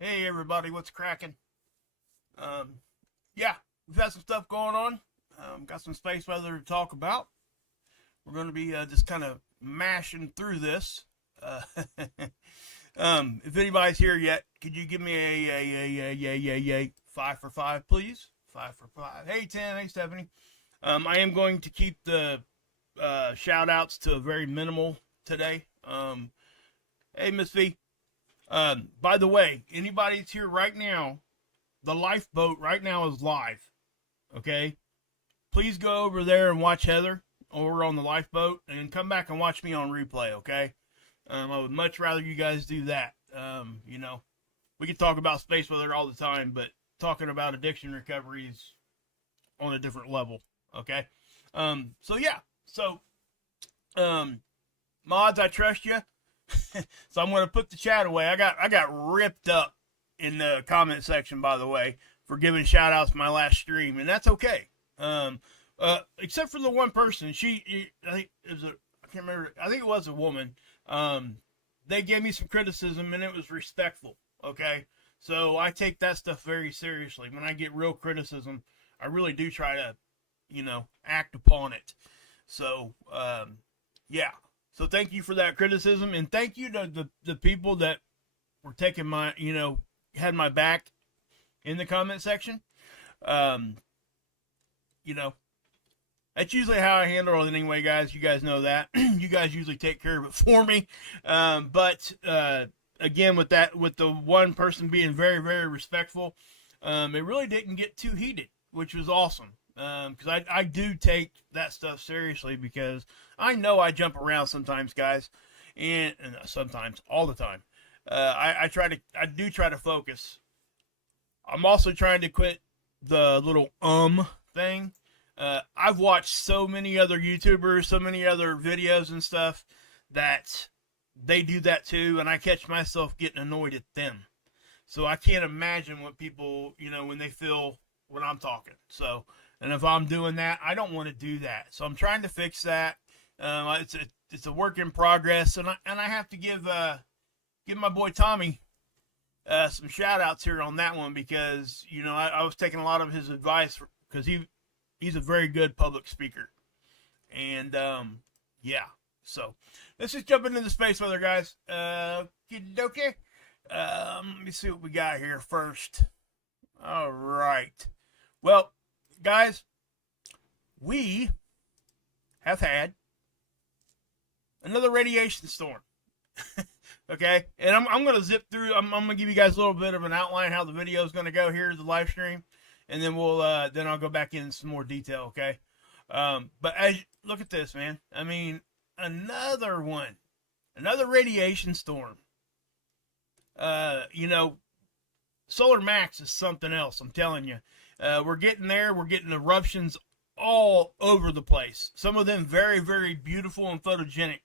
Hey everybody, what's cracking? Yeah, we've had some stuff going on. Got some space weather to talk about. We're going to be just kind of mashing through this. Uh, if anybody's here yet, could you give me a 5 for 5, please? 5 for 5. Hey Tim, hey Stephanie. I am going to keep the shout outs to very minimal today. Hey Miss V. By the way, anybody that's here right now, the lifeboat right now is live. Okay? Please go over there and watch Heather over on the lifeboat and come back and watch me on replay, okay? I would much rather you guys do that. We can talk about space weather all the time, but talking about addiction recovery is on a different level, okay? Mods, I trust you. So I'm going to put the chat away. I got ripped up in the comment section, by the way, for giving shout outs to my last stream, and that's okay. Except for the one person, I think I can't remember. I think it was a woman. They gave me some criticism, and it was respectful. Okay, so I take that stuff very seriously. When I get real criticism, I really do try to, act upon it. So, yeah. So thank you for that criticism, and thank you to the people that were taking my, had my back in the comment section. That's usually how I handle it anyway, guys. You guys know that. You guys usually take care of it for me. But again, with the one person being very, very respectful, it really didn't get too heated, which was awesome. Because I do take that stuff seriously, because I know I jump around sometimes, guys, and sometimes, all the time. I do try to focus. I'm also trying to quit the little thing. I've watched so many other YouTubers, so many other videos and stuff that they do that too, and I catch myself getting annoyed at them. So I can't imagine what people, when they feel when I'm talking. So, and if I'm doing that, I don't want to do that. So I'm trying to fix that. It's a work in progress, and I have to give my boy Tommy some shout outs here on that one, because I was taking a lot of his advice, because he's a very good public speaker, and yeah. So let's just jump into the space weather, guys. Okay. Let me see what we got here first. All right. Well, guys, we have had another radiation storm. Okay, and I'm going to zip through. I'm going to give you guys a little bit of an outline how the video is going to go here, the live stream, and then I'll go back in some more detail. Okay, but look at this, man. I mean, another one, another radiation storm. Solar Max is something else. I'm telling you. We're getting there. We're getting eruptions all over the place. Some of them very, very beautiful and photogenic.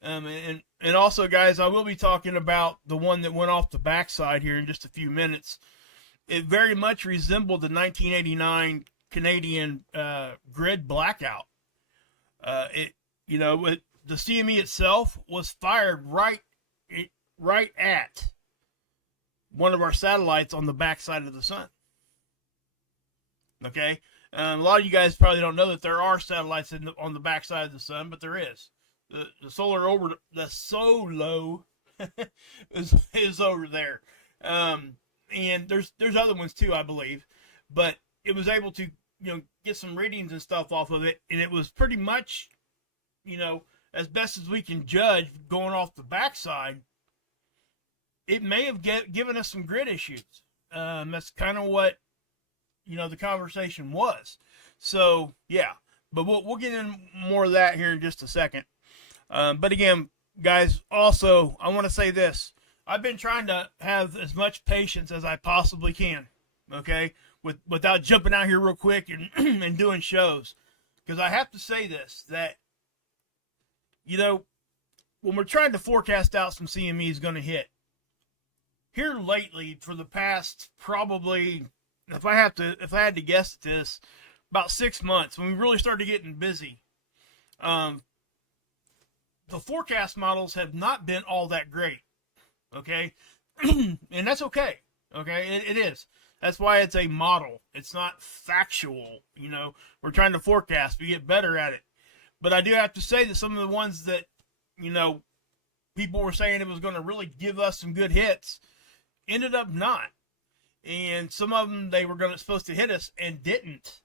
And also, guys, I will be talking about the one that went off the backside here in just a few minutes. It very much resembled the 1989 Canadian grid blackout. The CME itself was fired right at one of our satellites on the backside of the sun. Okay, a lot of you guys probably don't know that there are satellites on the backside of the sun, but there is. The solo is over there, and there's other ones too, I believe, but it was able to get some readings and stuff off of it, and it was pretty much as best as we can judge going off the backside. It may have given us some grid issues. That's kind of what the conversation was. So yeah, but we'll get in more of that here in just a second. But again, guys, also I want to say this: I've been trying to have as much patience as I possibly can. Okay, without jumping out here real quick and and doing shows, because I have to say this, that when we're trying to forecast out some CME is going to hit. Here lately, for the past probably, if I had to guess at this, about 6 months, when we really started getting busy, the forecast models have not been all that great. Okay, And that's okay. Okay, it is. That's why it's a model. It's not factual. You know, we're trying to forecast. We get better at it. But I do have to say that some of the ones that, you know, people were saying it was going to really give us some good hits ended up not. And some of them, they were supposed to hit us and didn't.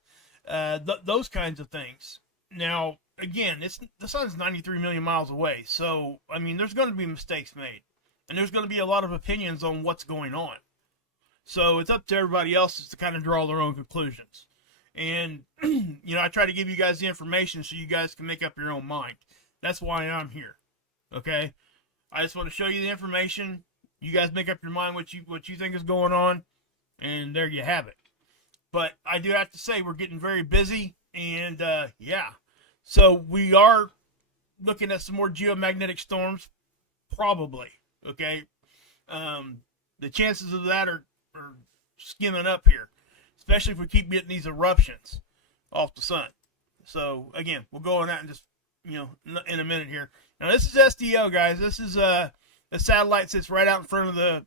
Those kinds of things. Now, again, the sun's 93 million miles away. So, I mean, there's going to be mistakes made. And there's going to be a lot of opinions on what's going on. So it's up to everybody else to kind of draw their own conclusions. And, you know, I try to give you guys the information so you guys can make up your own mind. That's why I'm here. Okay? I just want to show you the information. You guys make up your mind what you think is going on. And there you have it. But I do have to say we're getting very busy. And, yeah. So we are looking at some more geomagnetic storms. Probably. Okay? The chances of that are skimming up here, especially if we keep getting these eruptions off the sun. So again, we'll go on that in just, you know, in a minute here. Now this is SDO, guys. This is a satellite sits right out in front of the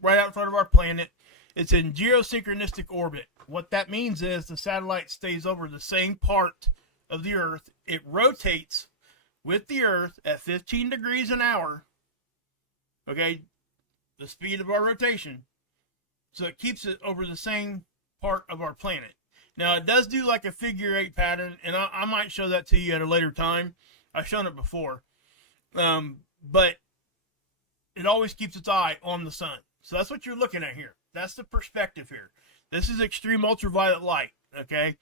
right out in front of our planet. It's in geosynchronistic orbit. What that means is the satellite stays over the same part of the Earth. It rotates with the Earth at 15 degrees an hour. Okay, the speed of our rotation. So it keeps it over the same part of our planet. Now, it does do like a figure 8 pattern, and I might show that to you at a later time. I've shown it before. But it always keeps its eye on the sun. So that's what you're looking at here. That's the perspective here. This is extreme ultraviolet light, okay?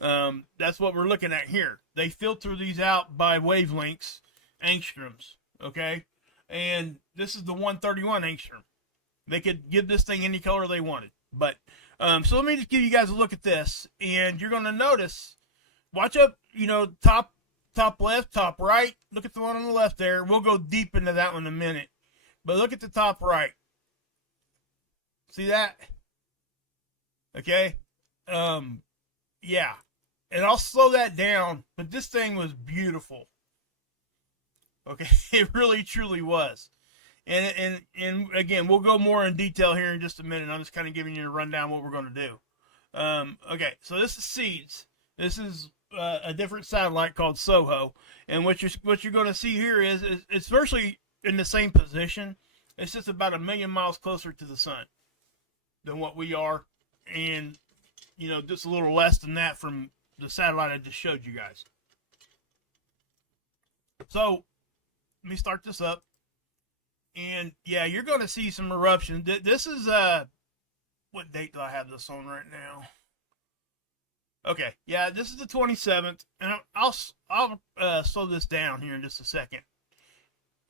That's what we're looking at here. They filter these out by wavelengths, angstroms, okay? And this is the 131 angstrom. They could give this thing any color they wanted. But, so let me just give you guys a look at this. And you're going to notice, watch up, you know, top left, top right. Look at the one on the left there. We'll go deep into that one in a minute. But look at the top right. See that? Okay. Yeah. And I'll slow that down. But this thing was beautiful. Okay. It really, truly was. And again, we'll go more in detail here in just a minute. I'm just kind of giving you a rundown of what we're going to do. Okay, so this is SEEDS. This is a different satellite called SOHO. And what you're going to see here is it's virtually in the same position. It's just about 1 million miles closer to the sun than what we are. And, you know, just a little less than that from the satellite I just showed you guys. So, let me start this up. And yeah, you're going to see some eruptions. This is what date do I have this on right now? Okay, yeah, this is the 27th, and I'll slow this down here in just a second.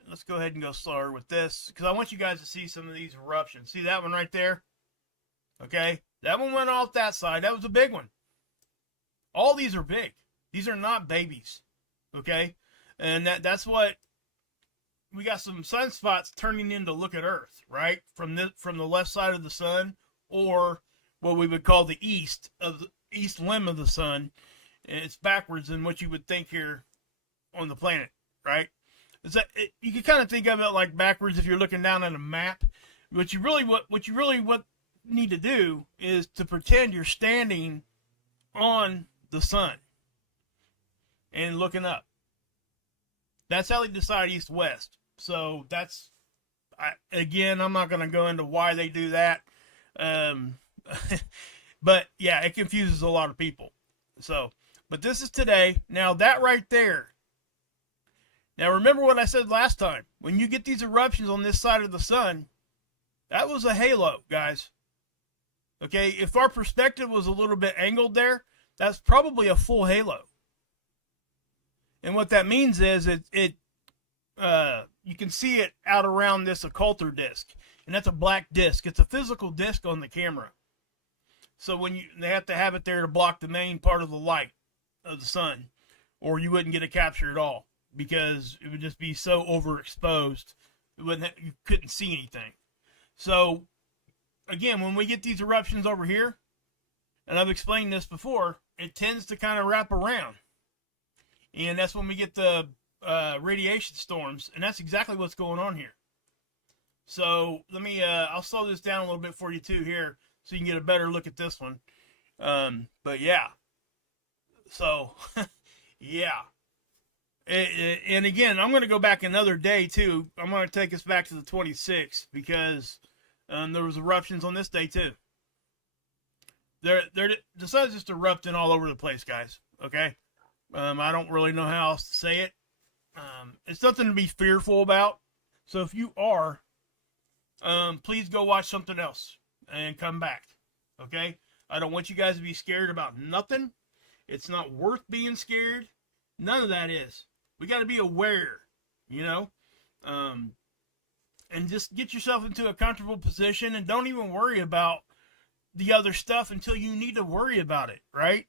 Let's go ahead and go slower with this because I want you guys to see some of these eruptions. See that one right there? Okay, that one went off that side. That was a big one. All these are big. These are not babies. Okay, and that's what. We got some sunspots turning into look at Earth, right? From the left side of the sun, or what we would call the east limb of the sun. And it's backwards than what you would think here on the planet, right? You can kind of think of it like backwards if you're looking down at a map. What you really need to do is to pretend you're standing on the sun and looking up. That's how they decide east-west. So that's, again, I'm not going to go into why they do that. But yeah, it confuses a lot of people. So, but this is today. Now that right there. Now remember what I said last time. When you get these eruptions on this side of the sun, that was a halo, guys. Okay, if our perspective was a little bit angled there, that's probably a full halo. And what that means is you can see it out around this occulter disc, and that's a black disc. It's a physical disc on the camera. So they have to have it there to block the main part of the light of the sun, or you wouldn't get a capture at all because it would just be so overexposed. You couldn't see anything. So again, when we get these eruptions over here, and I've explained this before, it tends to kind of wrap around. And that's when we get the radiation storms. And that's exactly what's going on here. So let me, I'll slow this down a little bit for you too here, so you can get a better look at this one. But yeah, so yeah. And again, I'm going to go back another day too. I'm going to take us back to the 26th because there was eruptions on this day too. The sun's just erupting all over the place, guys. Okay, I don't really know how else to say it. It's nothing to be fearful about. So if you are, please go watch something else and come back. Okay, I don't want you guys to be scared about nothing. It's not worth being scared. None of that is. We got to be aware, you know, and just get yourself into a comfortable position and don't even worry about the other stuff until you need to worry about it, right?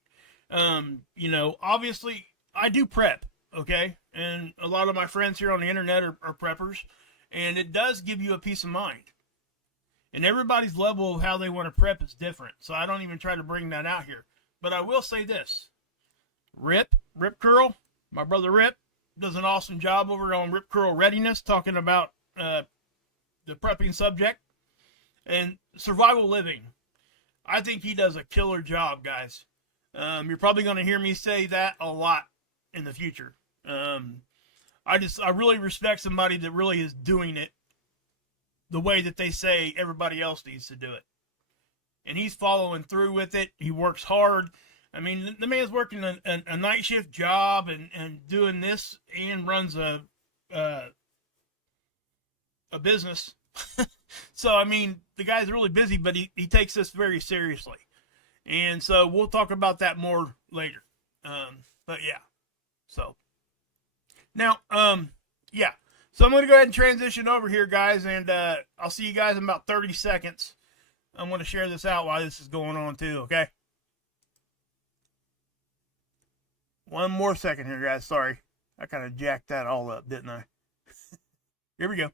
You know, obviously I do prep, okay? And a lot of my friends here on the internet are preppers, and it does give you a peace of mind. And everybody's level of how they want to prep is different, so I don't even try to bring that out here. But I will say this. Rip Curl, my brother Rip, does an awesome job over on Rip Curl Readiness, talking about the prepping subject and survival living. I think he does a killer job, guys. You're probably going to hear me say that a lot in the future. I really respect somebody that really is doing it the way that they say everybody else needs to do it. And he's following through with it. He works hard. I mean, the man's working a night shift job and doing this and runs a business. So, I mean, the guy's really busy, but he takes this very seriously. And so we'll talk about that more later. But yeah, so now, yeah, so I'm going to go ahead and transition over here, guys, and I'll see you guys in about 30 seconds. I'm going to share this out while this is going on too, okay? One more second here, guys. Sorry. I kind of jacked that all up, didn't I? Here we go.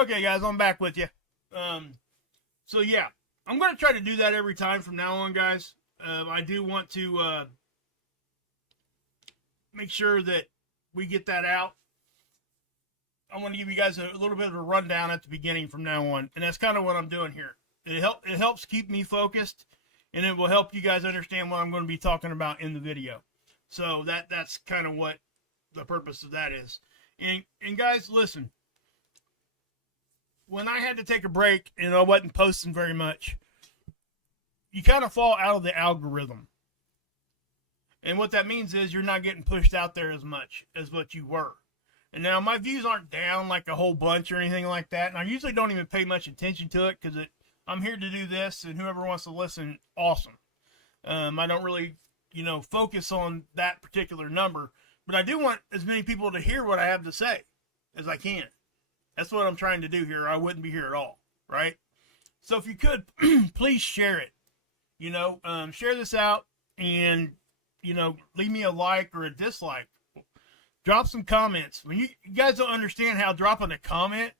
Okay, guys, I'm back with you. So yeah, I'm going to try to do that every time from now on, guys. I do want to make sure that we get that out. I want to give you guys a little bit of a rundown at the beginning from now on, and that's kind of what I'm doing here. It helps keep me focused, and it will help you guys understand what I'm going to be talking about in the video. So that's kind of what the purpose of that is. And guys, listen. When I had to take a break and I wasn't posting very much, you kind of fall out of the algorithm. And what that means is you're not getting pushed out there as much as what you were. And now my views aren't down like a whole bunch or anything like that. And I usually don't even pay much attention to it because I'm here to do this, and whoever wants to listen, awesome. I don't really, focus on that particular number. But I do want as many people to hear what I have to say as I can. That's what I'm trying to do here. I wouldn't be here at all, right? So if you could, please share it. Share this out and, leave me a like or a dislike. Drop some comments. When you guys don't understand how dropping a comment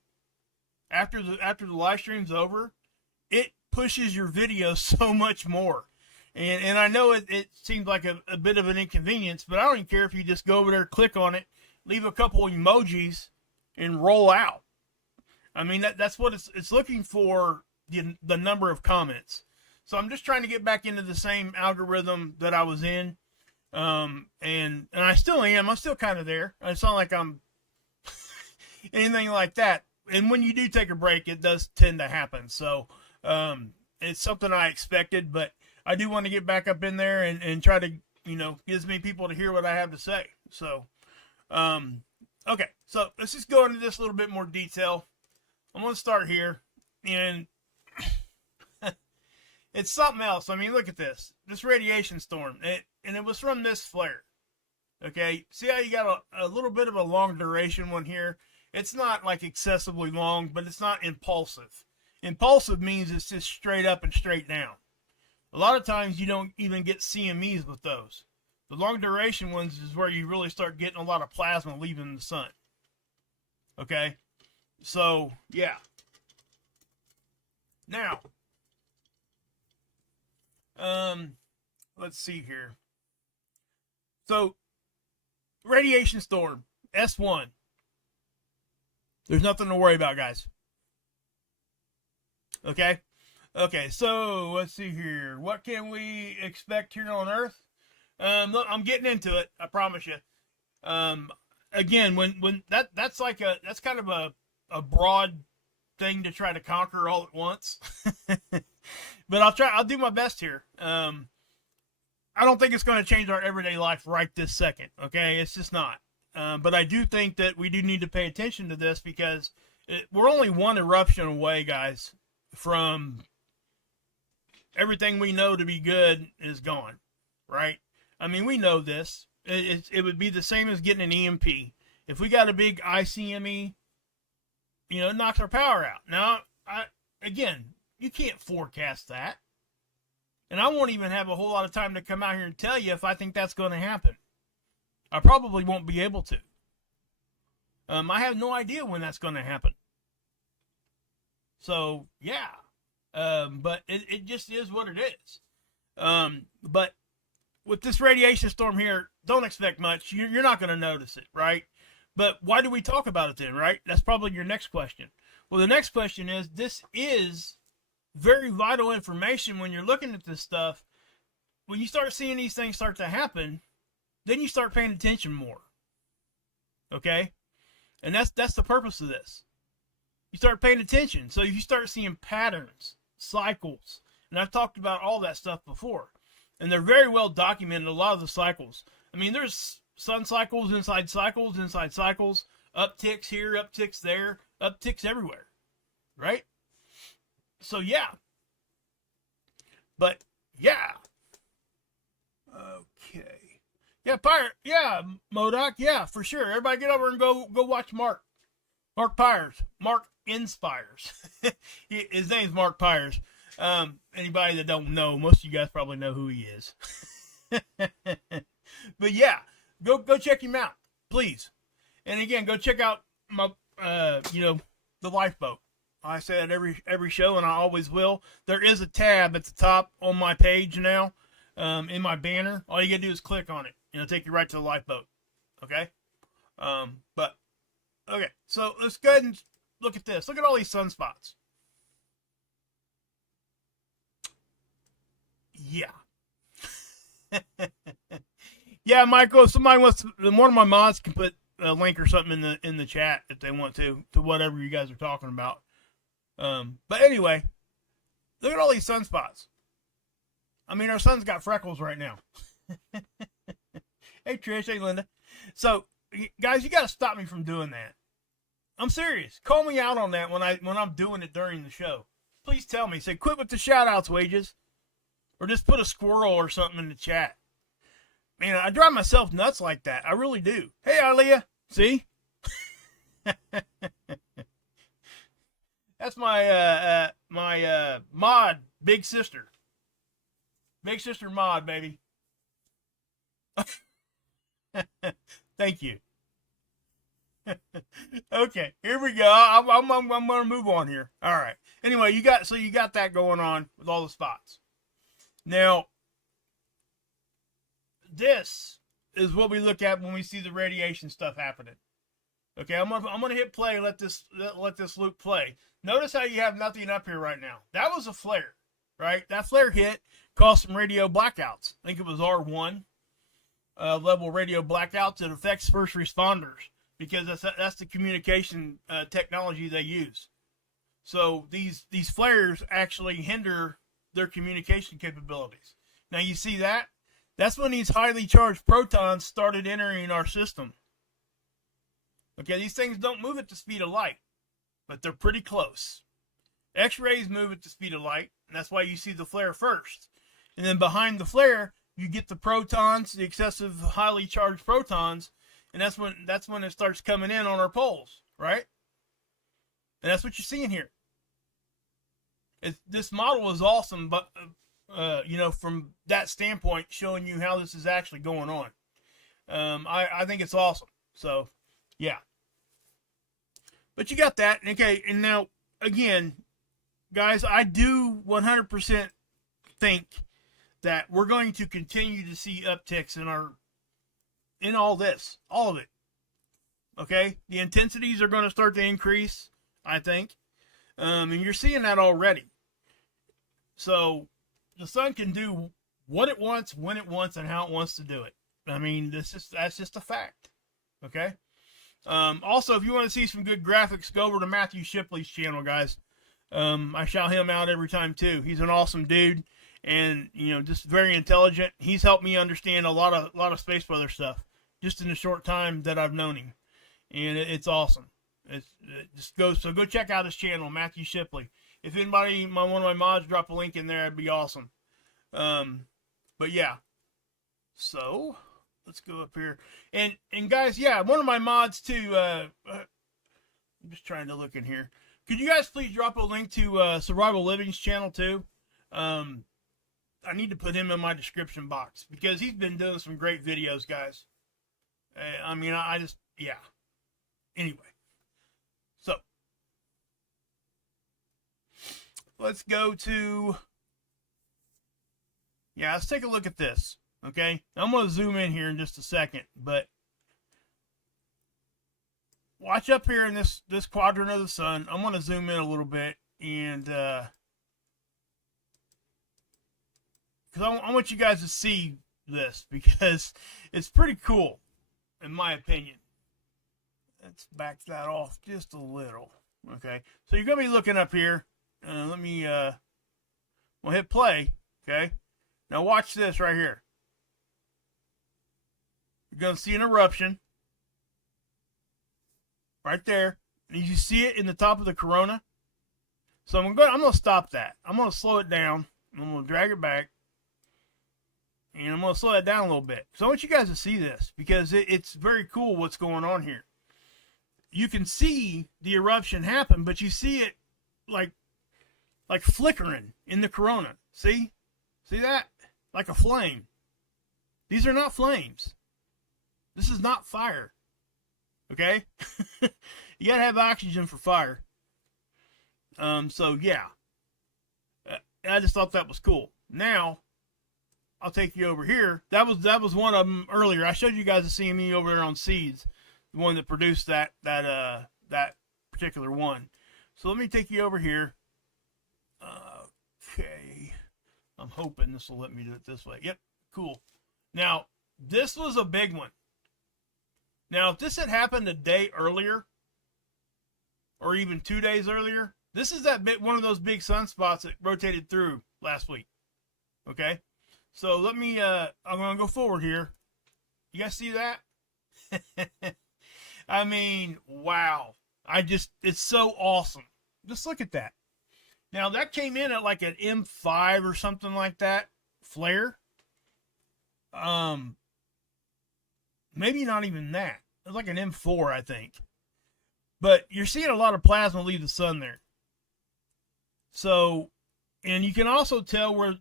after the live stream's over, it pushes your video so much more. And I know it seems like a bit of an inconvenience, but I don't even care if you just go over there, click on it, leave a couple emojis, and roll out. I mean, that's what it's looking for, the number of comments. So I'm just trying to get back into the same algorithm that I was in. And I still am. I'm still kind of there. It's not like I'm anything like that. And when you do take a break, it does tend to happen. So it's something I expected, but I do want to get back up in there and try to, get as many people to hear what I have to say. So, okay. So let's just go into this a little bit more detail. I'm going to start here, and it's something else. I mean, look at this. This radiation storm, and it was from this flare. Okay, see how you got a little bit of a long duration one here? It's not like excessively long, but it's not impulsive. Impulsive means it's just straight up and straight down. A lot of times you don't even get CMEs with those. The long duration ones is where you really start getting a lot of plasma leaving the sun. Okay? So, yeah. Now, let's see here. So, radiation storm, S1. There's nothing to worry about, guys. Okay? Okay, so let's see here. What can we expect here on Earth? Look, I'm getting into it, I promise you. Again, when that's kind of a broad thing to try to conquer all at once. But I'll do my best here. I don't think it's going to change our everyday life right this second. Okay, it's just not. But I do think that we do need to pay attention to this because we're only one eruption away, guys, from everything we know to be good is gone, right? I mean, we know this. It would be the same as getting an EMP. If we got a big ICME, it knocks our power out. Now, again, you can't forecast that. And I won't even have a whole lot of time to come out here and tell you if I think that's going to happen. I probably won't be able to. I have no idea when that's going to happen. So, yeah. But it just is what it is. But with this radiation storm here, don't expect much. You're not going to notice it, right? But why do we talk about it then, right? That's probably your next question. Well, the next question is, this is very vital information when you're looking at this stuff. When you start seeing these things start to happen, then you start paying attention more. Okay? And that's the purpose of this. You start paying attention. So you start seeing patterns, cycles. And I've talked about all that stuff before. And they're very well documented, a lot of the cycles. I mean, there's sun cycles, inside cycles, upticks here, upticks there, upticks everywhere. Right? So, yeah. But, yeah. Okay. Yeah, Pirate. Yeah, Modoc. Yeah, for sure. Everybody get over and go watch Mark. Mark Pyers. Mark Inspires. His name's Mark Pyers. Anybody that don't know, most of you guys probably know who he is. But yeah, go check him out, please. And again, go check out my, the lifeboat. I say that every show, and I always will. There is a tab at the top on my page now, in my banner. All you gotta do is click on it, and it'll take you right to the lifeboat. Okay? But okay, so let's go ahead and look at this. Look at all these sunspots. Yeah. Yeah, Michael, if somebody wants to, one of my mods can put a link or something in the chat if they want to whatever you guys are talking about. But anyway, look at all these sunspots. I mean, our sun's got freckles right now. Hey, Trish. Hey, Linda. So, guys, you got to stop me from doing that. I'm serious. Call me out on that when I'm doing it during the show. Please tell me. Say, quit with the shout-outs, Wages. Or just put a squirrel or something in the chat. Man, I drive myself nuts like that. I really do. Hey, Aliyah. See? That's my mod, big sister. Big sister mod, baby. Thank you. Okay, here we go. I'm going to move on here. All right. Anyway, you got that going on with all the spots. Now, this is what we look at when we see the radiation stuff happening. Okay, I'm gonna hit play. Let this loop play. Notice how you have nothing up here right now. That was a flare, right? That flare hit caused some radio blackouts. I think it was R1 level radio blackouts. It affects first responders because that's the communication technology they use. So these flares actually hinder their communication capabilities. Now you see that? That's when these highly charged protons started entering our system. Okay, these things don't move at the speed of light. but they're pretty close. X-rays move at the speed of light, and that's why you see the flare first. And then behind the flare, you get the protons, the excessive highly charged protons, and that's when it starts coming in on our poles, right? And that's what you're seeing here. This model is awesome, but from that standpoint, showing you how this is actually going on. I think it's awesome. So, yeah. But you got that. Okay, and now, again, guys, I do 100% think that we're going to continue to see upticks in all this. All of it. Okay? The intensities are going to start to increase, I think. And you're seeing that already. So, the sun can do what it wants, when it wants, and how it wants to do it. I mean, that's just a fact. Okay? Also, if you want to see some good graphics, go over to Matthew Shipley's channel, guys. I shout him out every time, too. He's an awesome dude, and, just very intelligent. He's helped me understand a lot of space weather stuff, just in the short time that I've known him. And it's awesome. So go check out his channel, Matthew Shipley. If anybody, one of my mods, drop a link in there, it'd be awesome. But yeah. So, let's go up here. And guys, yeah, one of my mods too, I'm just trying to look in here. Could you guys please drop a link to Survival Living's channel too? I need to put him in my description box because he's been doing some great videos, guys. I mean, I just, yeah. Anyway. So, let's go to, yeah, let's take a look at this. Okay, I'm going to zoom in here in just a second, but watch up here in this quadrant of the sun. I'm going to zoom in a little bit, and because I want you guys to see this because it's pretty cool, in my opinion. Let's back that off just a little. Okay, so you're going to be looking up here. We'll hit play. Okay, now watch this right here. You're going to see an eruption right there. And you see it in the top of the corona. So I'm going to stop that. I'm going to slow it down. I'm going to drag it back. And I'm going to slow that down a little bit. So I want you guys to see this because it's very cool what's going on here. You can see the eruption happen, but you see it like flickering in the corona. See? See that? Like a flame. These are not flames. This is not fire. Okay? You gotta have oxygen for fire. So yeah. I just thought that was cool. Now, I'll take you over here. That was one of them earlier. I showed you guys the CME over there on Seeds. The one that produced that particular one. So let me take you over here. Okay. I'm hoping this will let me do it this way. Yep. Cool. Now, this was a big one. Now, if this had happened a day earlier, or even 2 days earlier, this is one of those big sunspots that rotated through last week. Okay? So let me, I'm going to go forward here. You guys see that? I mean, wow. It's so awesome. Just look at that. Now, that came in at like an M5 or something like that, flare. Maybe not even that. It's like an M4, I think. But you're seeing a lot of plasma leave the sun there. So, and you can also tell where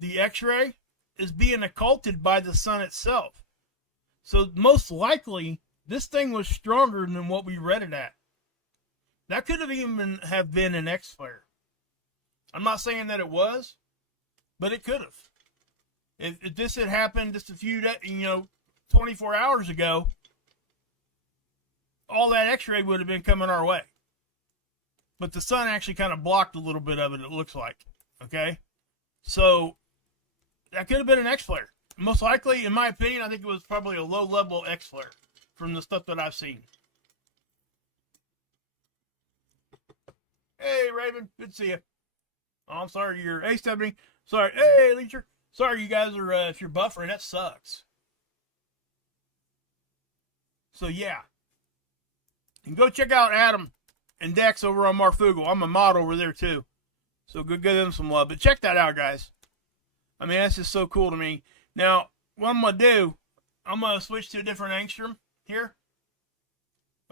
the X-ray is being occulted by the sun itself. So, most likely, this thing was stronger than what we read it at. That could have even have been an X-flare. I'm not saying that it was, but it could have. If this had happened just a few, 24 hours ago, all that X-ray would have been coming our way. But the sun actually kind of blocked a little bit of it, it looks like. Okay? So, that could have been an X-flare. Most likely, in my opinion, I think it was probably a low-level X-flare from the stuff that I've seen. Hey, Raven. Good to see you. Oh, I'm sorry you're... Hey, Stephanie. Sorry. Hey, Leecher. Sorry you guys are... if you're buffering, that sucks. So, yeah. And go check out Adam and Dex over on Marfugal. I'm a mod over there too. So go give them some love. But check that out, guys. I mean, that's just so cool to me. Now, what I'm going to do, I'm going to switch to a different angstrom here.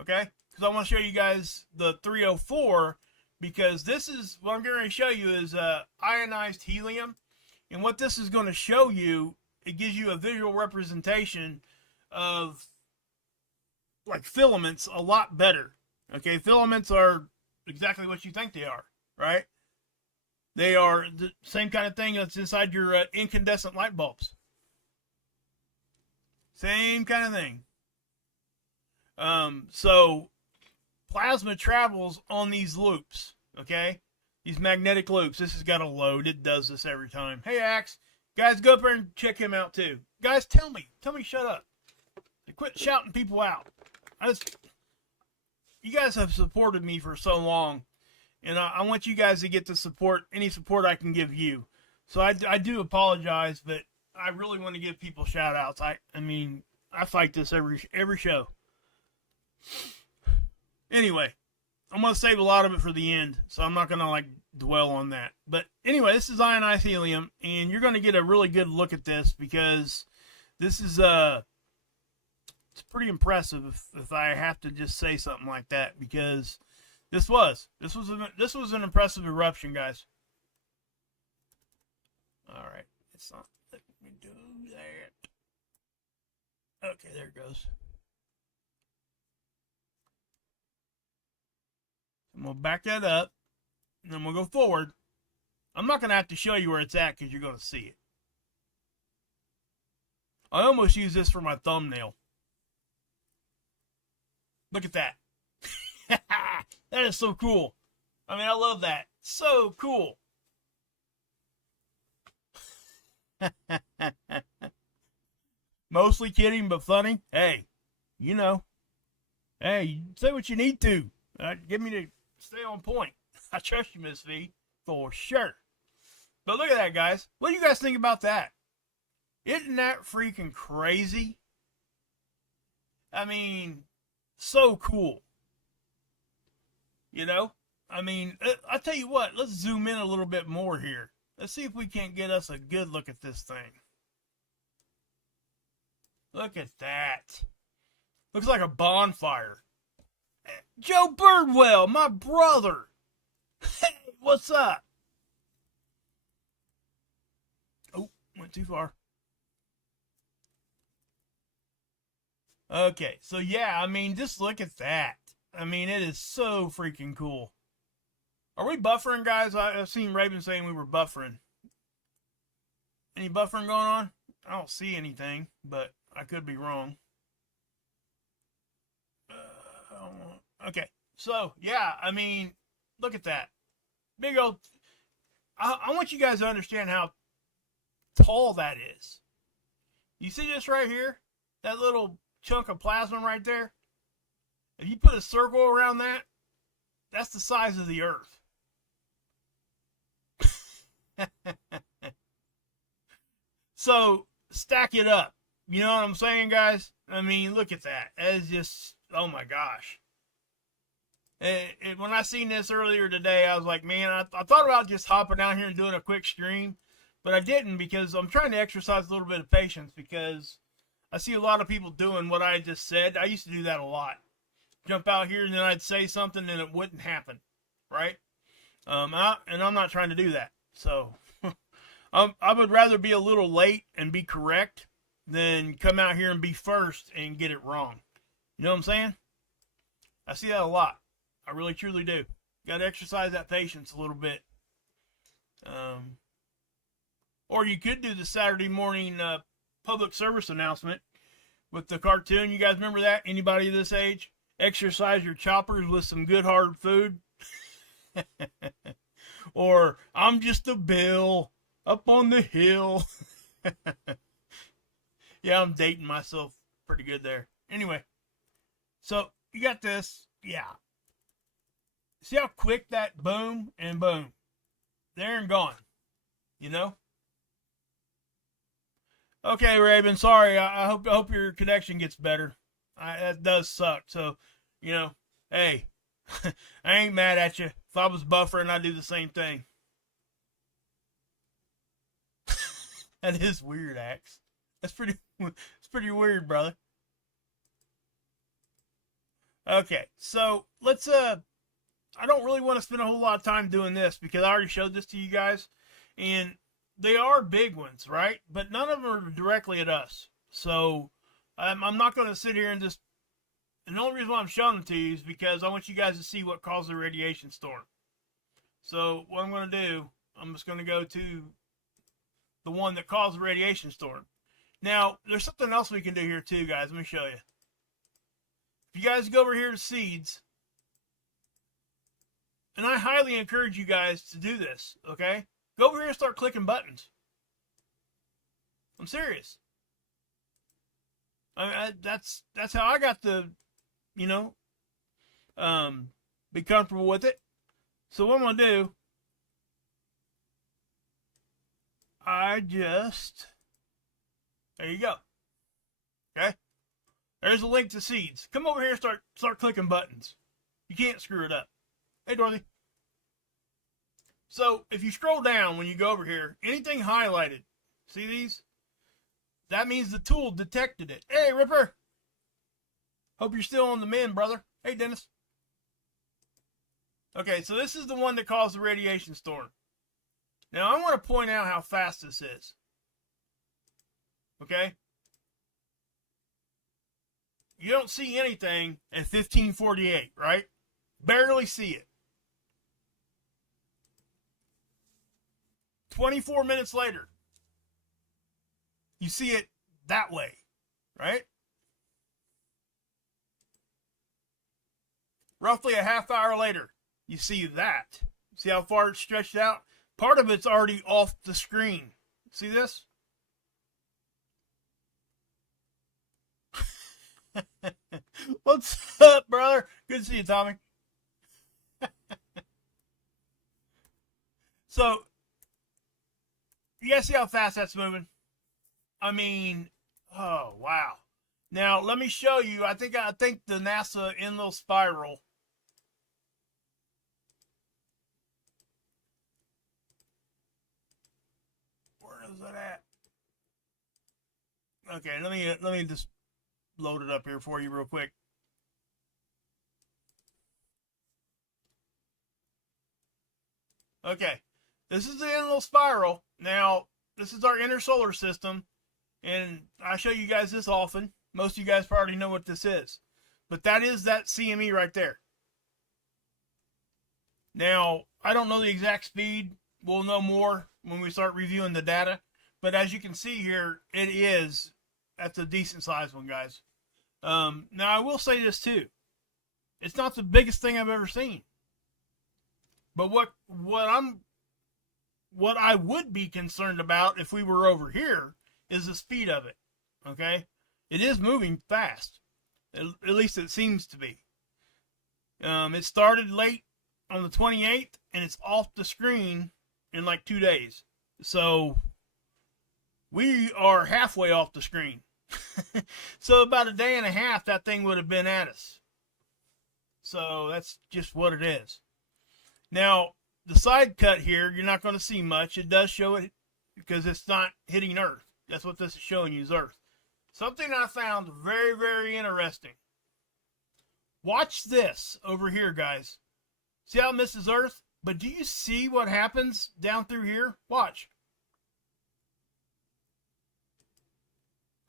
Okay? Because I want to show you guys the 304, because this is, what I'm going to show you is ionized helium. And what this is going to show you, it gives you a visual representation of, like, filaments a lot better. Okay? Filaments are exactly what you think they are, right? They are the same kind of thing that's inside your incandescent light bulbs. Same kind of thing. So plasma travels on these loops, okay? These magnetic loops. This has got a load. It does this every time. Hey, Axe. Guys, go up there and check him out, too. Guys, tell me, shut up. Quit shouting people out. You guys have supported me for so long. And I want you guys to get the support, any support I can give you. So I do apologize, but I really want to give people shout outs. I mean, I fight this every show. Anyway, I'm going to save a lot of it for the end, so I'm not going to like dwell on that. But anyway, this is ionized helium, and you're going to get a really good look at this, because this is it's pretty impressive if I have to just say something like that, because This was an impressive eruption, guys. All right, it's not letting me do that. Okay, there it goes. I'm gonna back that up, and then we'll go forward. I'm not gonna have to show you where it's at because you're gonna see it. I almost use this for my thumbnail. Look at that. That is so cool. I mean, I love that. So cool. Mostly kidding, but funny. Hey, you know. Hey, say what you need to. Get me to stay on point. I trust you, Miss V, for sure. But look at that, guys. What do you guys think about that? Isn't that freaking crazy? I mean, so cool. You know? I mean, I'll tell you what, let's zoom in a little bit more here. Let's see if we can't get us a good look at this thing. Look at that. Looks like a bonfire. Joe Birdwell, my brother. Hey, what's up? Oh, went too far. Okay, so yeah, I mean, just look at that. I mean, it is so freaking cool. Are we buffering, guys? I've seen Raven saying we were buffering. Any buffering going on? I don't see anything, but I could be wrong. Okay, so, yeah, I mean, look at that. Big old... I want you guys to understand how tall that is. You see this right here? That little chunk of plasma right there? If you put a circle around that, that's the size of the Earth. So, stack it up. You know what I'm saying, guys? I mean, look at that. It's just, oh my gosh. When I seen this earlier today, I was like, man, I thought about just hopping down here and doing a quick stream, but I didn't, because I'm trying to exercise a little bit of patience, because I see a lot of people doing what I just said. I used to do that a lot. Jump out here and then I'd say something and it wouldn't happen, right? And I'm not trying to do that. So I would rather be a little late and be correct than come out here and be first and get it wrong. You know what I'm saying? I see that a lot. I really truly do. Got to exercise that patience a little bit. Or you could do the Saturday morning public service announcement with the cartoon. You guys remember that? Anybody this age? Exercise your choppers with some good hard food. Or I'm just a bill up on the hill. Yeah, I'm dating myself pretty good there. Anyway, so you got this. Yeah. See how quick that boom and boom. There and gone. You know? Okay, Raven, sorry. I hope your connection gets better. That does suck. So, you know, hey, I ain't mad at you. If I was buffering, I'd do the same thing. That is weird, Axe. It's pretty weird, brother. Okay, so let's I don't really want to spend a whole lot of time doing this because I already showed this to you guys, and they are big ones, right? But none of them are directly at us. So I'm not going to sit here and just. And the only reason why I'm showing them to you is because I want you guys to see what caused the radiation storm. So what I'm going to do, I'm just going to go to the one that caused the radiation storm. Now, there's something else we can do here too, guys. Let me show you. If you guys go over here to seeds, and I highly encourage you guys to do this, okay? Go over here and start clicking buttons. I'm serious. That's how I got to, be comfortable with it. So what I'm going to do, there you go. Okay? There's a link to seeds. Come over here and start clicking buttons. You can't screw it up. Hey, Dorothy. So if you scroll down when you go over here, anything highlighted, see these? That means the tool detected it. Hey, Ripper. Hope you're still on the mend, brother. Hey, Dennis. Okay, so this is the one that caused the radiation storm. Now, I want to point out how fast this is. Okay? You don't see anything at 1548, right? Barely see it. 24 minutes later, you see it that way, right? Roughly a half hour later, you see that. See how far it's stretched out? Part of it's already off the screen. See this? What's up, brother? Good to see you, Tommy. So, you guys see how fast that's moving? I mean, oh, wow. Now, let me show you. I think the NASA Enlil spiral. Where is that at? Okay, let me just load it up here for you real quick. Okay, this is the Enlil spiral. Now, this is our inner solar system, and I show you guys this often. Most of you guys probably know what this is, but that is that CME right there. Now, I don't know the exact speed. We'll know more when we start reviewing the data, but as you can see here, that's a decent sized one, guys. Now, I will say this too. It's not the biggest thing I've ever seen, but what I would be concerned about if we were over here is the speed of it. Okay, it is moving fast. At least it seems to be. It started late on the 28th, and it's off the screen in like 2 days. So we are halfway off the screen. So about a day and a half, that thing would have been at us. So that's just what it is. Now, the side cut here, you're not going to see much. It does show it because it's not hitting Earth. That's what this is showing you is Earth. Something I found very, very interesting. Watch this over here, guys. See how it misses Earth? But do you see what happens down through here? Watch.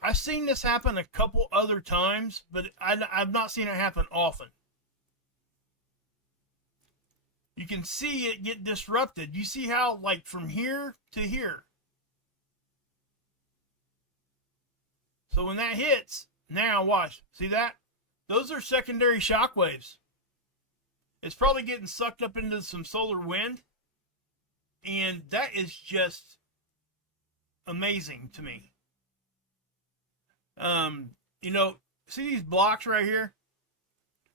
I've seen this happen a couple other times, but I've not seen it happen often. You can see it get disrupted. You see how, like, from here to here. So when that hits, now watch. See that? Those are secondary shock waves. It's probably getting sucked up into some solar wind. And that is just amazing to me. See these blocks right here?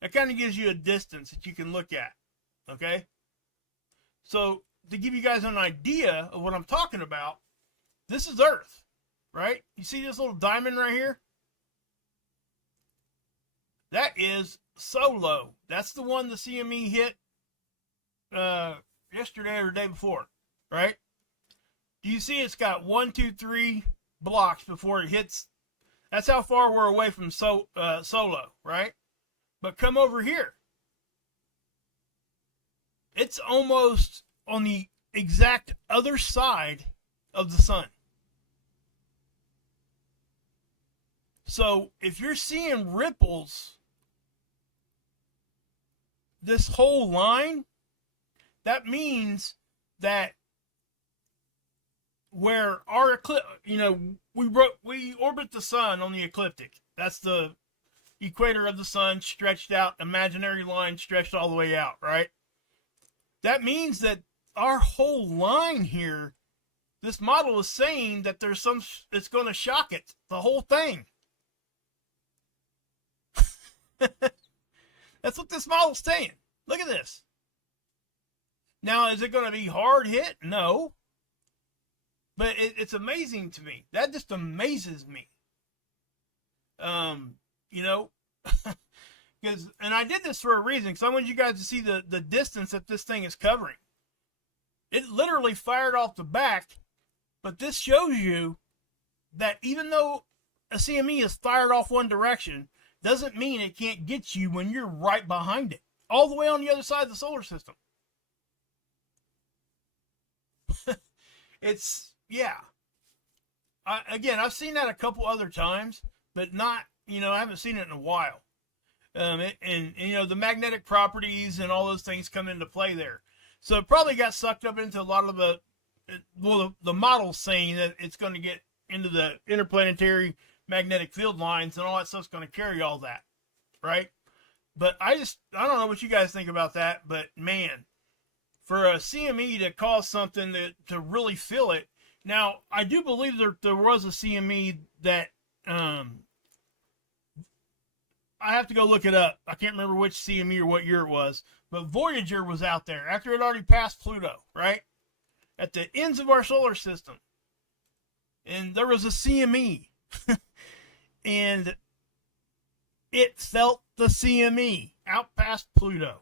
That kind of gives you a distance that you can look at. Okay? So, to give you guys an idea of what I'm talking about, this is Earth, right? You see this little diamond right here? That is Solo. That's the one the CME hit yesterday or the day before, right? Do you see it's got 1, 2, 3 blocks before it hits? That's how far we're away from Solo, right? But come over here. It's almost on the exact other side of the sun. So if you're seeing ripples, this whole line, that means that where our we orbit the sun on the ecliptic. That's the equator of the sun stretched out, imaginary line stretched all the way out, right? That means that our whole line here, this model is saying that there's it's going to shock it, the whole thing. That's what this model's saying. Look at this. Now, is it going to be hard hit? No. But it's amazing to me. That just amazes me. Because, and I did this for a reason, because I wanted you guys to see the distance that this thing is covering. It literally fired off the back, but this shows you that even though a CME is fired off one direction, doesn't mean it can't get you when you're right behind it, all the way on the other side of the solar system. It's, yeah. Again, I've seen that a couple other times, but not, I haven't seen it in a while. And the magnetic properties and all those things come into play there. So it probably got sucked up into a lot of the models saying that it's going to get into the interplanetary magnetic field lines and all that stuff's going to carry all that, right? But I don't know what you guys think about that, but man, for a CME to cause something to really feel it. Now, I do believe there was a CME that, I have to go look it up. I can't remember which CME or what year it was, but Voyager was out there after it already passed Pluto, right? At the ends of our solar system. And there was a CME. And it felt the CME out past Pluto.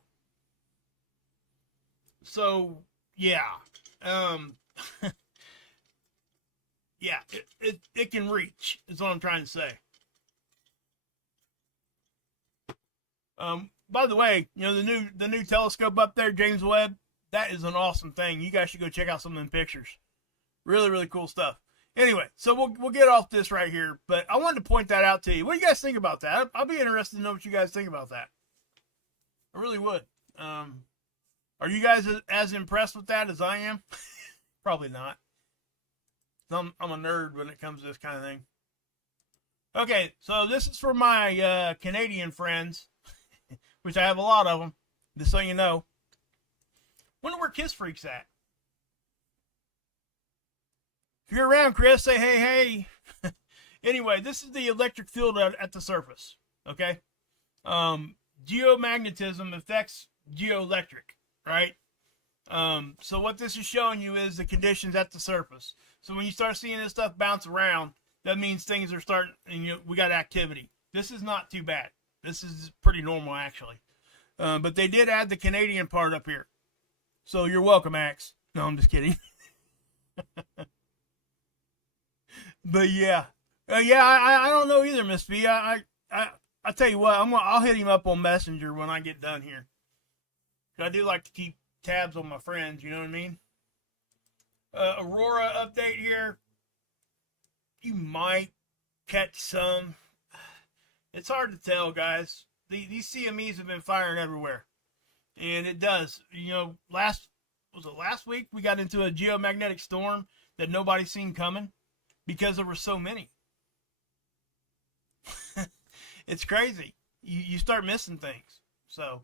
So, yeah. Yeah, it can reach, is what I'm trying to say. By the way, the new telescope up there, James Webb, that is an awesome thing. You guys should go check out some of them pictures. Really, really cool stuff. Anyway, so we'll get off this right here, but I wanted to point that out to you. What do you guys think about that? I'll be interested to know what you guys think about that. I really would. Are you guys as impressed with that as I am? Probably not. I'm a nerd when it comes to this kind of thing. Okay, so this is for my Canadian friends, which I have a lot of them, just so you know. Wonder where Kiss Freak's at. If you're around, Chris, say hey. Anyway, this is the electric field at the surface, okay? Geomagnetism affects geoelectric, right? So what this is showing you is the conditions at the surface. So when you start seeing this stuff bounce around, that means things are starting, and we got activity. This is not too bad. This is pretty normal, actually. But they did add the Canadian part up here. So you're welcome, Axe. No, I'm just kidding. But yeah. I don't know either, Miss B. I tell you what, I'll hit him up on Messenger when I get done here. I do like to keep tabs on my friends, you know what I mean? Aurora update here. You might catch some. It's hard to tell, guys. These CMEs have been firing everywhere. And it does. Last week we got into a geomagnetic storm that nobody seen coming because there were so many. It's crazy. You start missing things. So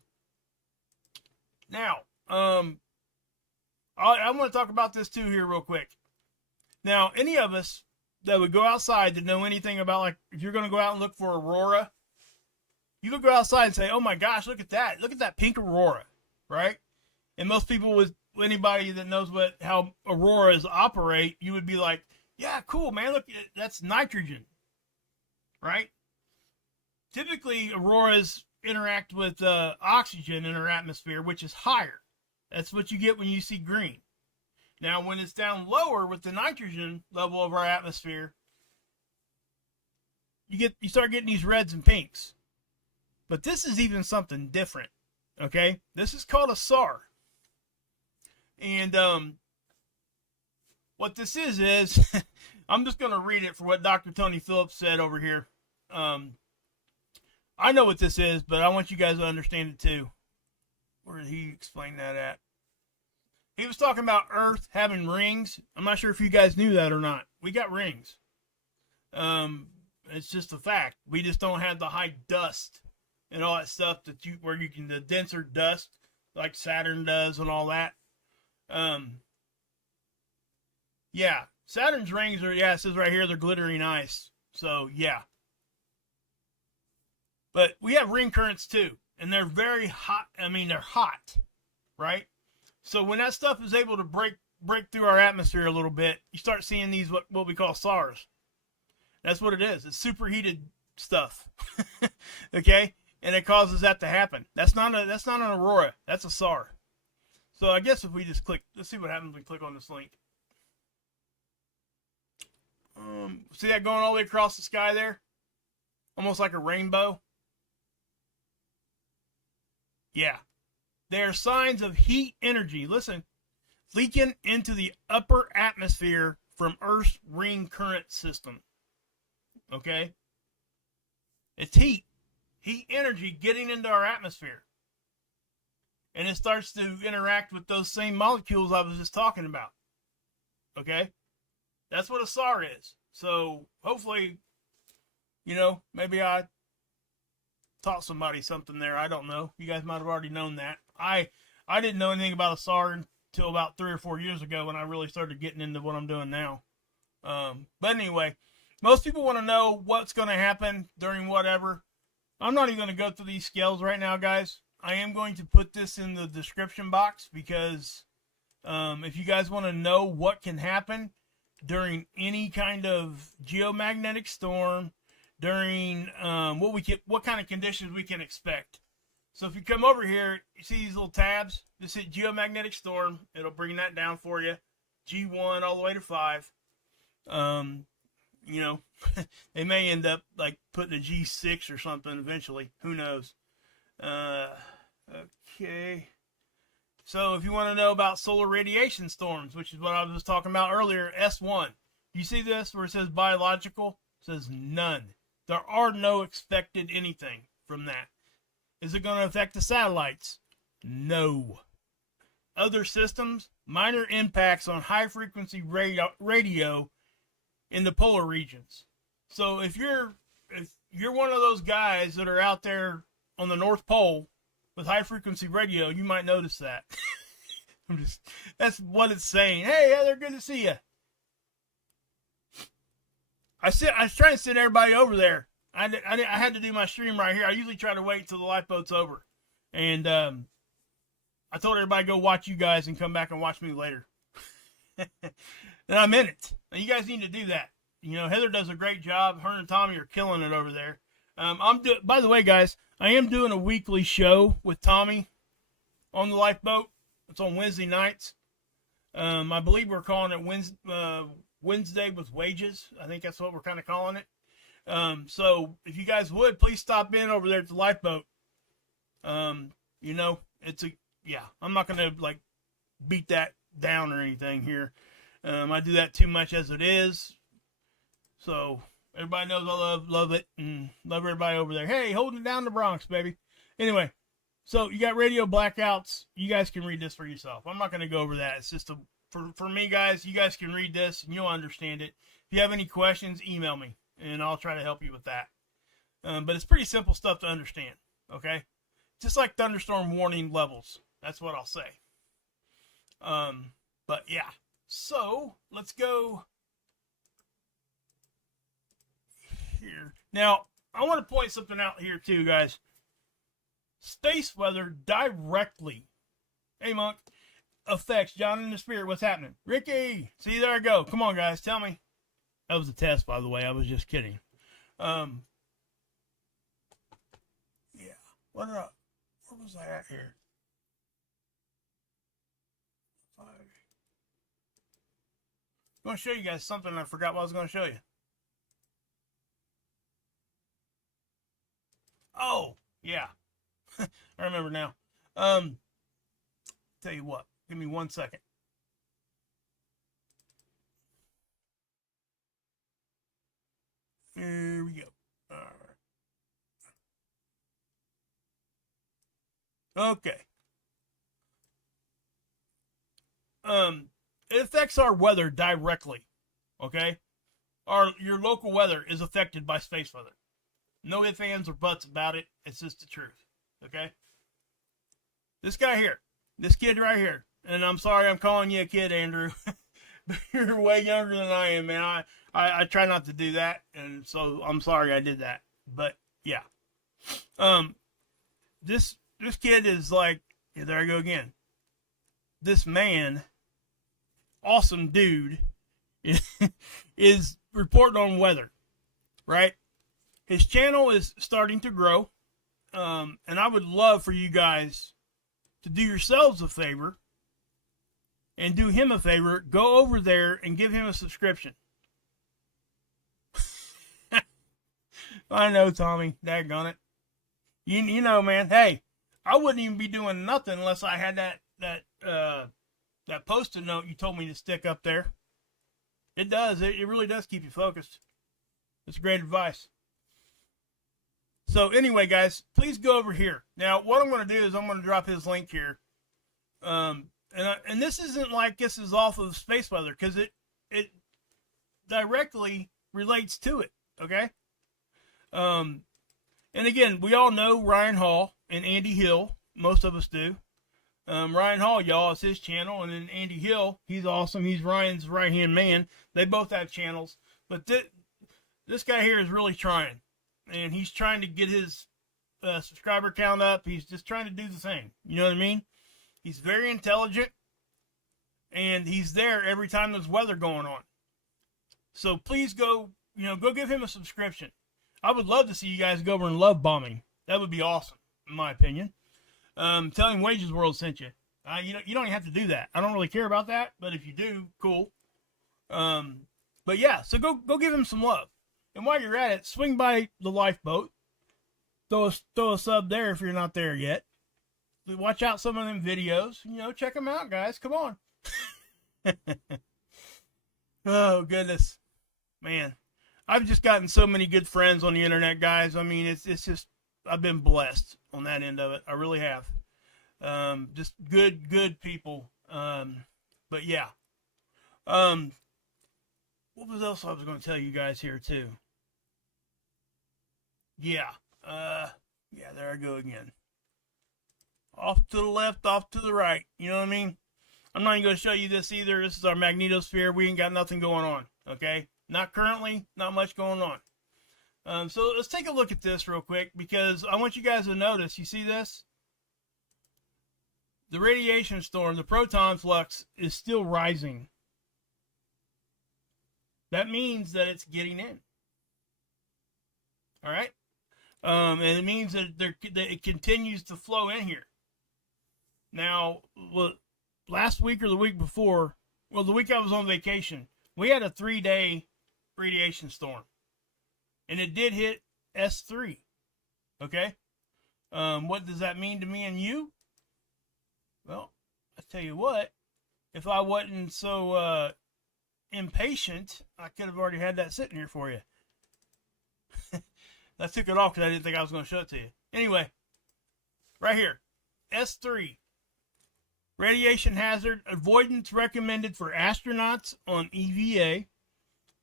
now, I want to talk about this too here real quick. Now, any of us that would go outside to know anything about, like, if you're going to go out and look for aurora, you could go outside and say, oh my gosh, look at that pink aurora, right? And most people, anybody that knows how auroras operate, you would be like, yeah, cool, man, look, that's nitrogen, right? typically auroras interact with oxygen in our atmosphere, which is higher. That's what you get when you see green. Now, when it's down lower with the nitrogen level of our atmosphere, you start getting these reds and pinks. But this is even something different. Okay, this is called a SAR, and what this is I'm just going to read it for what Dr. Tony Phillips said over here. I know what this is, but I want you guys to understand it too. Where did he explain that at? He was talking about Earth having rings. I'm not sure if you guys knew that or not. We got rings. It's just a fact. We just don't have the high dust and all that stuff where you can, the denser dust like Saturn does and all that. Yeah, Saturn's rings are, it says right here, they're glittering ice. So, yeah. But we have ring currents too, and they're very hot. I mean, they're hot, right? So when that stuff is able to break through our atmosphere a little bit, you start seeing these what we call SARs. That's what it is. It's superheated stuff. Okay? And it causes that to happen. That's not an aurora. That's a SAR. So I guess if we just click, let's see what happens when we click on this link. See that going all the way across the sky there? Almost like a rainbow. Yeah. They are signs of heat energy, listen, leaking into the upper atmosphere from Earth's ring current system. Okay? It's heat energy getting into our atmosphere. And it starts to interact with those same molecules I was just talking about. Okay? That's what a SAR is. So hopefully, maybe I taught somebody something there. I don't know. You guys might have already known that. I didn't know anything about a SAR until about 3 or 4 years ago when I really started getting into what I'm doing now. But anyway, most people want to know what's going to happen during whatever. I'm not even going to go through these scales right now, guys. I am going to put this in the description box because if you guys want to know what can happen during any kind of geomagnetic storm, during what kind of conditions we can expect. So if you come over here, you see these little tabs, just hit geomagnetic storm. It'll bring that down for you. G1 all the way to 5. They may end up like putting a G6 or something eventually. Who knows? Okay. So if you want to know about solar radiation storms, which is what I was talking about earlier, S1. You see this where it says biological? It says none. There are no expected anything from that. Is it going to affect the satellites? No. Other systems, minor impacts on high frequency radio in the polar regions. So if you're one of those guys that are out there on the North Pole with high frequency radio, you might notice that. That's what it's saying. Hey, they're good to see you. I was trying to send everybody over there. I had to do my stream right here. I usually try to wait until the lifeboat's over. And I told everybody go watch you guys and come back and watch me later. And I'm in it. Now, you guys need to do that. Heather does a great job. Her and Tommy are killing it over there. By the way, guys, I am doing a weekly show with Tommy on the lifeboat. It's on Wednesday nights. I believe we're calling it Wednesday with Wages. I think that's what we're kind of calling it. So if you guys would, please stop in over there at the lifeboat. I'm not going to beat that down or anything here. I do that too much as it is. So everybody knows I love it and love everybody over there. Hey, holding down the Bronx, baby. Anyway, so you got radio blackouts. You guys can read this for yourself. I'm not going to go over that. It's just for me, guys, you guys can read this and you'll understand it. If you have any questions, email me and I'll try to help you with that. But it's pretty simple stuff to understand, okay? Just like thunderstorm warning levels. That's what I'll say. But yeah, so let's go here. Now, I want to point something out here too, guys. Space weather directly, hey Monk, affects John in the Spirit. What's happening? Ricky, see, there I go. Come on, guys, tell me. That was a test, by the way. I was just kidding. Where was I at here? 5. I'm going to show you guys something I forgot what I was going to show you. Oh, yeah. I remember now. Tell you what. Give me 1 second. Here we go. All right. Okay. It affects our weather directly. Okay? Your local weather is affected by space weather. No ifs, ands, or buts about it. It's just the truth. Okay? This guy here. This kid right here. And I'm sorry I'm calling you a kid, Andrew. But you're way younger than I am, man. I try not to do that, and so I'm sorry I did that. But yeah. This kid is like, yeah, there I go again. This man, awesome dude, is reporting on weather, right? His channel is starting to grow, and I would love for you guys to do yourselves a favor and do him a favor. Go over there and give him a subscription. I know, Tommy. Daggone it. You know, man. Hey, I wouldn't even be doing nothing unless I had that Post-it note you told me to stick up there. It does. It really does keep you focused. It's great advice. So anyway, guys, please go over here. Now, what I'm going to do is I'm going to drop his link here. And this isn't like this is off of space weather, because it directly relates to it. Okay. And again, we all know Ryan Hall and Andy Hill. Most of us do. Ryan Hall, y'all, is his channel, and then Andy Hill, he's awesome. He's Ryan's right-hand man. They both have channels, but this guy here is really trying, and he's trying to get his subscriber count up. He's just trying to do the thing. You know what I mean? He's very intelligent, and he's there every time there's weather going on. So please go give him a subscription. I would love to see you guys go over and love bombing. That would be awesome, in my opinion. Tell him Wages World sent you. You don't even have to do that. I don't really care about that, but if you do, cool. But yeah, so go give him some love. And while you're at it, swing by the lifeboat. Throw a sub there if you're not there yet. Watch out some of them videos. Check them out, guys. Come on. Oh, goodness. Man. I've just gotten so many good friends on the internet, guys. I mean, it's just, I've been blessed on that end of it. I really have. Just good people. But yeah. What was else I was going to tell you guys here too? Yeah. Yeah, there I go again. Off to the left, off to the right. You know what I mean? I'm not even going to show you this either. This is our magnetosphere. We ain't got nothing going on. Okay? Not currently. Not much going on. So let's take a look at this real quick, because I want you guys to notice. You see this? The radiation storm, the proton flux, is still rising. That means that it's getting in. All right? And it means that it continues to flow in here. Now, last week or the week before, the week I was on vacation, we had a 3-day radiation storm. And it did hit S3. Okay? What does that mean to me and you? Well, I tell you what, if I wasn't so impatient, I could have already had that sitting here for you. I took it off because I didn't think I was going to show it to you. Anyway, right here, S3. Radiation hazard avoidance recommended for astronauts on EVA.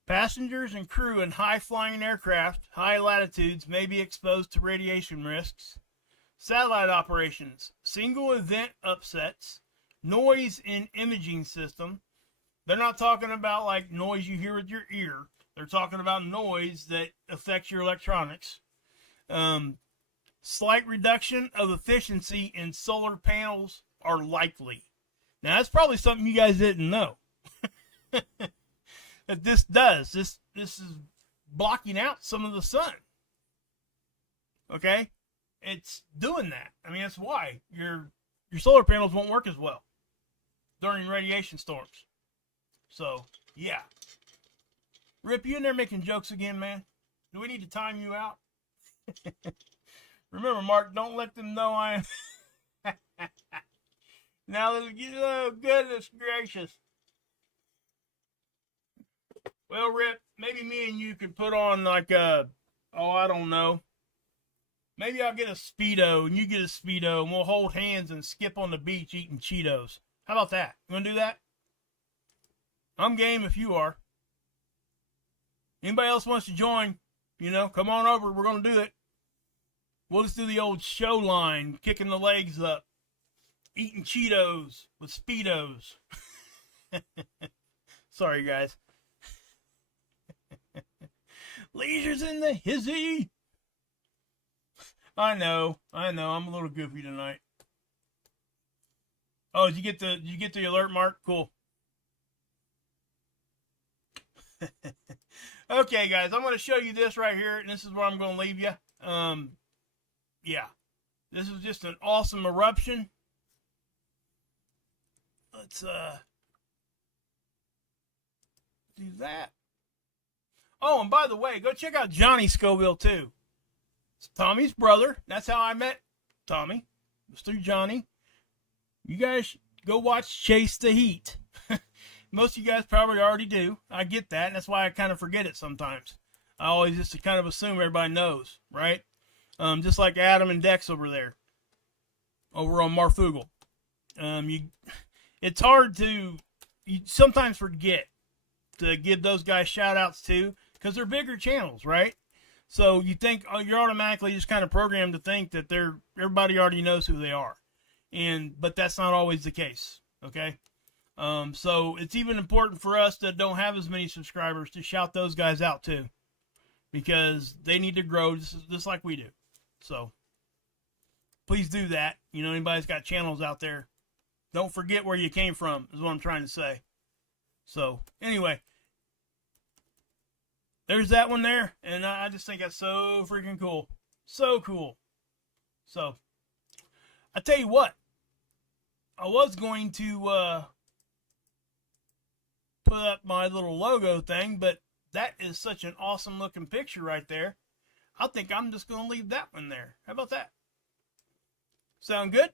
Passengers and crew in high-flying aircraft, high latitudes may be exposed to radiation risks. Satellite operations, single event upsets, noise in imaging system. They're not talking about like noise you hear with your ear. They're talking about noise that affects your electronics. Slight reduction of efficiency in solar panels are likely. Now, that's probably something you guys didn't know. That this does. This is blocking out some of the sun. Okay? it's doing that. I mean, that's why your solar panels won't work as well during radiation storms. So, yeah. Rip, you in there making jokes again, man? Do we need to time you out? Remember, Mark, don't let them know I am. Now, oh, goodness gracious. Well, Rip, maybe me and you could put on like a, oh, I don't know. Maybe I'll get a Speedo and you get a Speedo and we'll hold hands and skip on the beach eating Cheetos. How about that? You want to do that? I'm game if you are. Anybody else wants to join, you know, come on over. We're going to do it. We'll just do the old show line, kicking the legs up, eating Cheetos with Speedos. Sorry, guys. Leisure's in the hizzy. I know. I'm a little goofy tonight. Oh, did you get the alert, Mark? Cool. Okay, guys, I'm going to show you this right here, and this is where I'm going to leave you. Yeah, this is just an awesome eruption. Let's do that. Oh, and by the way, go check out Johnny Scoville too. It's Tommy's brother. That's how I met Tommy. It was through Johnny. You guys go watch Chase the Heat. Most of you guys probably already do. I get that, and that's why I kind of forget it sometimes. I always just kind of assume everybody knows, right? Just like Adam and Dex over there, over on Marfugal. It's hard to, you sometimes forget to give those guys shout outs too, because they're bigger channels, right? So you think, oh, you're automatically just kind of programmed to think that everybody already knows who they are, but that's not always the case. Okay. So it's even important for us that don't have as many subscribers to shout those guys out too, because they need to grow just like we do. So please do that. You know, anybody's got channels out there, don't forget where you came from is what I'm trying to say. So anyway, there's that one there. And I just think that's so freaking cool. So cool. So I tell you what, I was going to, put up my little logo thing, but that is such an awesome looking picture right there. I think I'm just going to leave that one there. How about that? Sound good?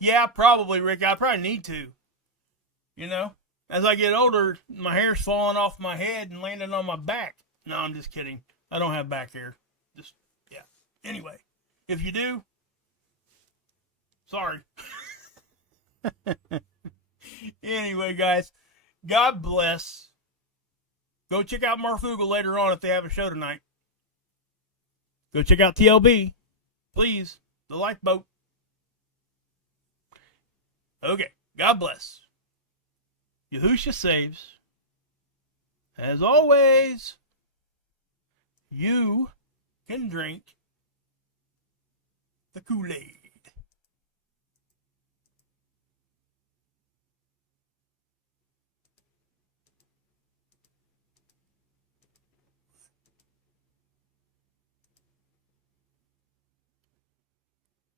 Yeah, probably, Rick. I probably need to. You know, as I get older, my hair's falling off my head and landing on my back. No, I'm just kidding. I don't have back hair. Just, yeah. Anyway, if you do, sorry. Anyway, guys, God bless. Go check out Marfugal later on if they have a show tonight. Go check out TLB. Please. The lifeboat. Okay. God bless. Yahusha saves. As always, you can drink the Kool-Aid.